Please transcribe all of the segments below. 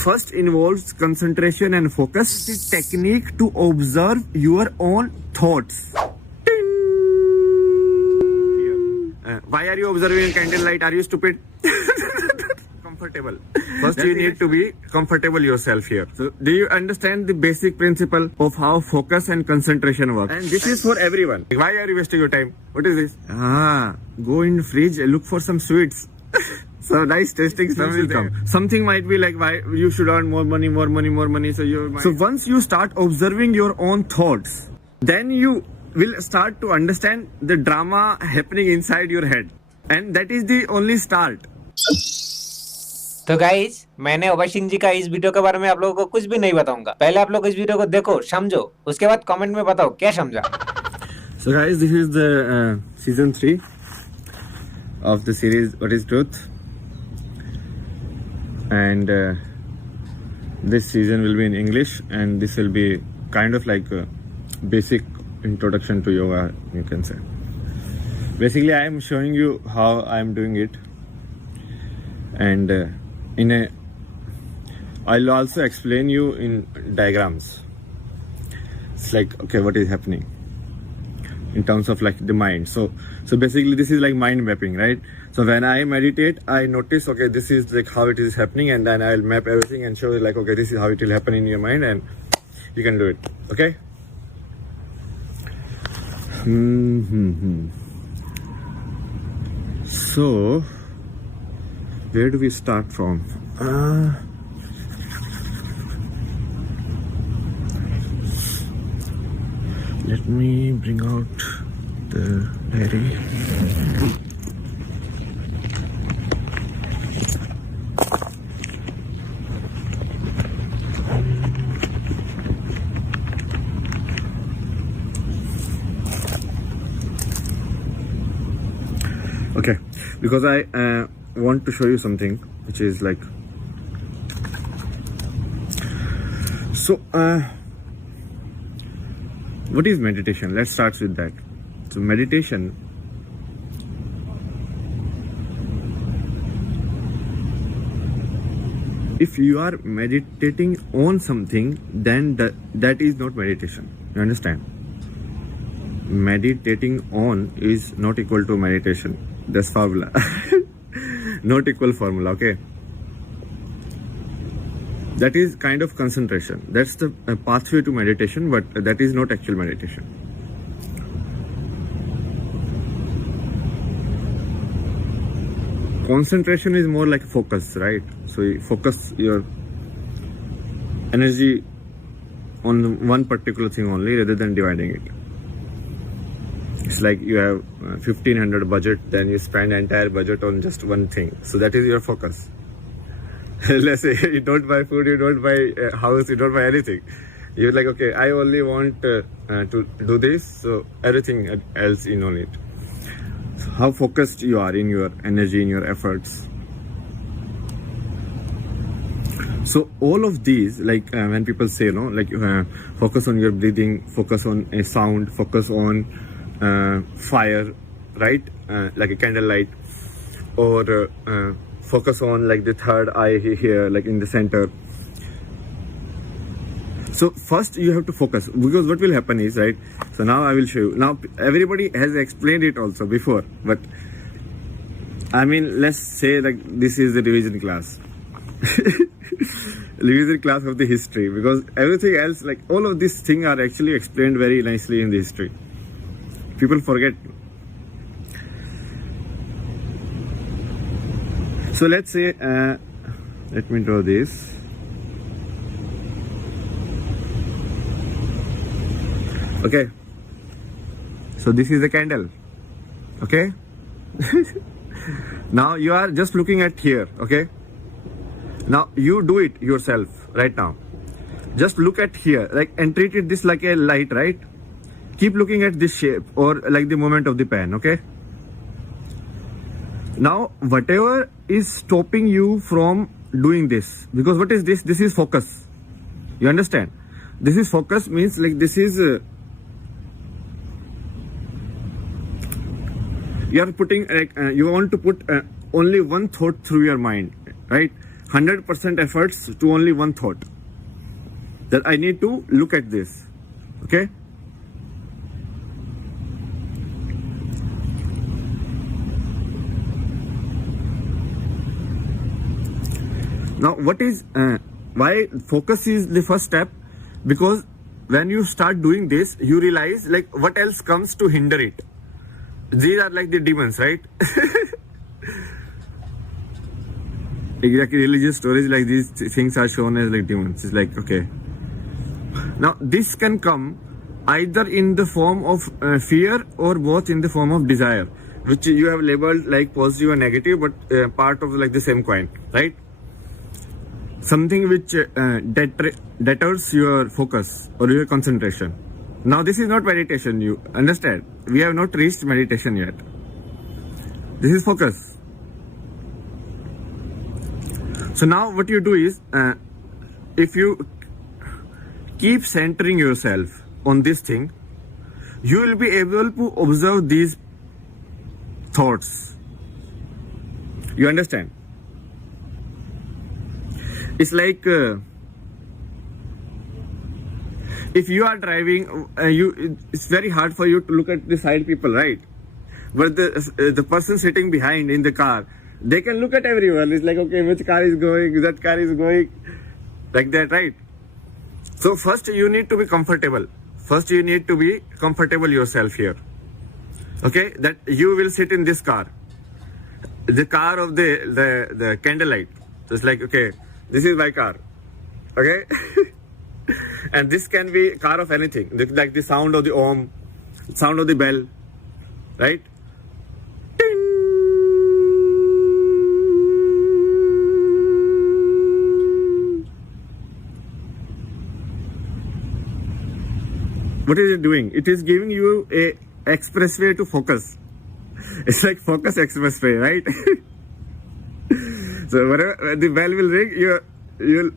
First involves concentration and focus. The technique to observe your own thoughts. Why are you observing candlelight? Are you stupid? Comfortable. First, you need to be comfortable yourself here. So, do you understand the basic principle of how focus and concentration work? And this is for everyone. Why are you wasting your time? What is this? Go in fridge, look for some sweets. So nice tasting stuff will come. Something might be like, why you should earn more money, more money, more money. So once you start observing your own thoughts, then you will start to understand the drama happening inside your head. And that is the only start. तो guys मैंने अभय सिंह जी का इस video के बारे में आप लोगों को कुछ भी नहीं बताऊंगा। पहले आप लोग इस वीडियो को देखो, समझो, उसके बाद कमेंट में बताओ क्या समझा। So guys, this is the season 3 of the series What is Truth, and this season will be in English, and this will be kind of like a basic introduction to yoga, you can say. Basically, I am showing you how I am doing it, and I'll also explain you in diagrams. It's like, okay, what is happening in terms of like the mind. So basically this is like mind mapping, right? So when I meditate, I notice, okay, this is like how it is happening, and then I'll map everything and show you like, okay, this is how it will happen in your mind, and you can do it. Okay. So where do we start from? Let me bring out the diary. Okay, because I want to show you something which is like, so what is meditation? Let's start with that. So meditation, if you are meditating on something, then that is not meditation. You understand? Meditating on is not equal to meditation. That's formula. Not equal formula, okay? That is kind of concentration. That's the pathway to meditation, but that is not actual meditation. Concentration is more like focus, right? So you focus your energy on one particular thing only rather than dividing it. It's like you have 1500 budget, then you spend entire budget on just one thing. So that is your focus. Let's say you don't buy food, you don't buy a house, you don't buy anything. You're like, okay, I only want to do this, so everything else in on it. So how focused you are in your energy, in your efforts. So all of these, like when people say, you know, like focus on your breathing, focus on a sound, focus on fire, right? Like a candlelight, or focus on like the third eye here, like in the center. So first you have to focus, because what will happen is, right? So now I will show you. Now everybody has explained it also before, but I mean, let's say like this is the revision class. Revision class of the history, because everything else, like all of these things are actually explained very nicely in the history. People forget. So let's say, let me draw this. Okay. So this is a candle. Okay. Now you are just looking at here. Okay. Now you do it yourself right now. Just look at here, like, and treat it this like a light, right? Keep looking at this shape or like the movement of the pen, okay? Now, whatever is stopping you from doing this, because what is this? This is focus. You understand? This is focus, means like this is, you are putting, like, you want to put only one thought through your mind, right? 100% efforts to only one thought, that I need to look at this. Okay. Now, what is why focus is the first step? Because when you start doing this, you realize like what else comes to hinder it. These are like the demons, right? Exactly, religious stories like these things are shown as like demons. It's like, okay. Now, this can come either in the form of fear or both in the form of desire, which you have labeled like positive and negative, but part of like the same coin, right? Something which deters your focus or your concentration. Now, this is not meditation, you understand? We have not reached meditation yet. This is focus. So now what you do is, if you keep centering yourself on this thing, you will be able to observe these thoughts. You understand? It's like if you are driving, it's very hard for you to look at the side people, right? But the person sitting behind in the car, they can look at everyone. It's like, okay, which car is going, that car is going, like that, right? So first you need to be comfortable. First you need to be comfortable yourself here. Okay, that you will sit in this car, the car of the candlelight. So it's like, okay, this is my car, okay? And this can be car of anything, like the sound of the om, sound of the bell, right? What is it doing? It is giving you a expressway to focus. It's like focus expressway, right? So whatever the bell will ring, you'll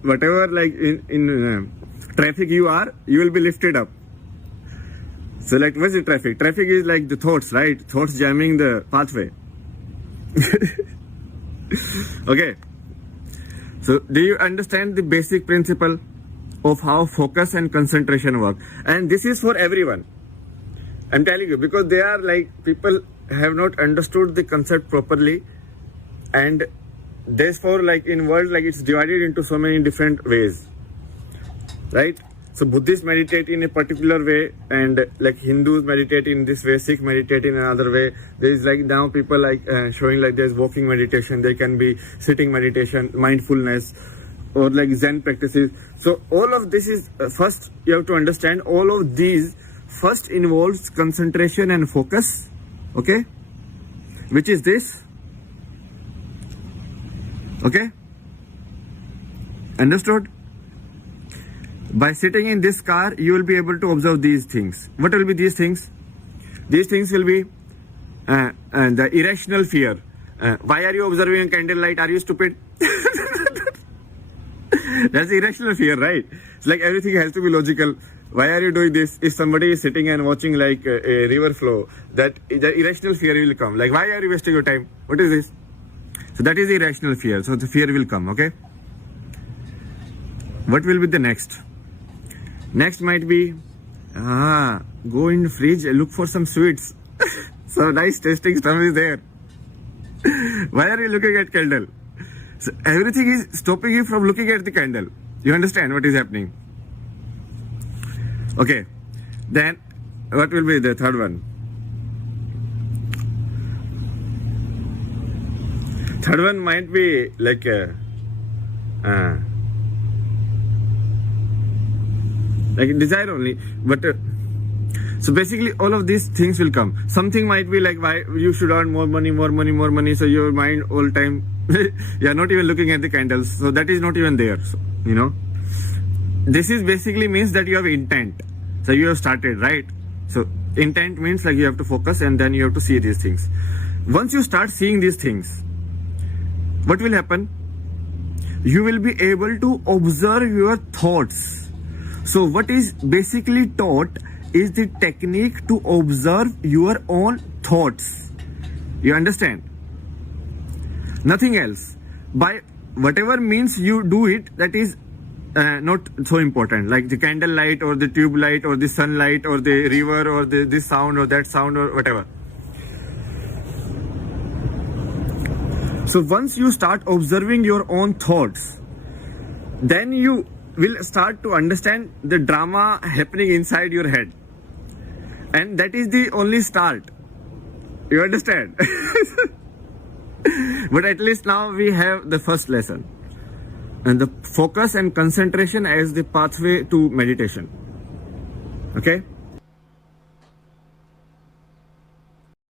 whatever like in traffic you will be lifted up. So like what's the traffic? Traffic is like the thoughts, right? Thoughts jamming the pathway. Okay. So do you understand the basic principle of how focus and concentration work? And this is for everyone. I'm telling you, because they are like people have not understood the concept properly, and therefore like in world like it's divided into so many different ways, right? So Buddhists meditate in a particular way, and like Hindus meditate in this way, Sikh meditate in another way. There is like now people like showing like there's walking meditation, there can be sitting meditation, mindfulness, or like Zen practices. So all of this is first you have to understand all of these first involves concentration and focus, okay, which is this, okay, understood? By sitting in this car, you will be able to observe these things. What will be these things? These things will be the irrational fear. Why are you observing a candlelight? Are you stupid? That's irrational fear, right? It's like everything has to be logical. Why are you doing this? If somebody is sitting and watching like a river flow, that the irrational fear will come. Like, why are you wasting your time? What is this? So that is irrational fear. So the fear will come, okay? What will be the next? Next might be, go in the fridge, look for some sweets. So nice tasting stuff is there. Why are you looking at candle? So everything is stopping you from looking at the candle. You understand what is happening? Okay. Then what will be the third one? Third one might be like desire only, but so basically all of these things will come. Something might be like why you should earn more money, so your mind all time you are not even looking at the candles, so that is not even there. So, you know, this is basically means that you have intent, so you have started, right? So intent means like you have to focus and then you have to see these things. Once you start seeing these things, what will happen? You will be able to observe your thoughts. So what is basically taught is the technique to observe your own thoughts. You understand? Nothing else. By whatever means you do it, that is not so important, like the candle light or the tube light or the sunlight or the river or this sound or that sound or whatever. So once you start observing your own thoughts, then you will start to understand the drama happening inside your head, and that is the only start. You understand? But at least now we have the first lesson, and the focus and concentration as the pathway to meditation. Okay.